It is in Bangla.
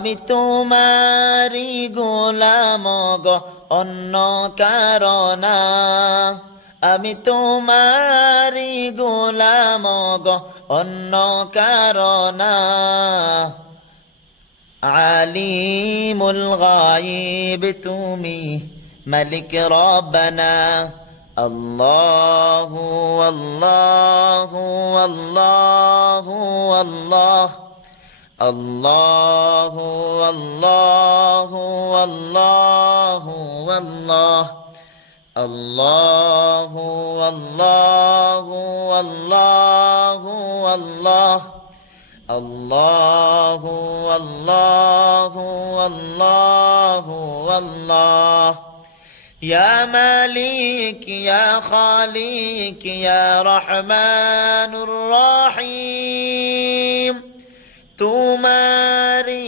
আমি তোমারি গোলাম গো অন্য কারণা, আমি তোমারি গোলাম গো অন্য কারণা। আলিমুল গায়ব তুমি মালিক রব্বানা, আল্লাহু আল্লাহু আল্লাহু আল্লাহ, আল্লাহু আল্লাহু আল্লাহু আল্লাহ, আল্লাহু আল্লাহু আল্লাহু আল্লাহ, আল্লাহু আল্লাহু আল্লাহু আল্লাহ। ইয়া মালিক ইয়া খালিক ইয়া রহমানুর রহিম, তোমারি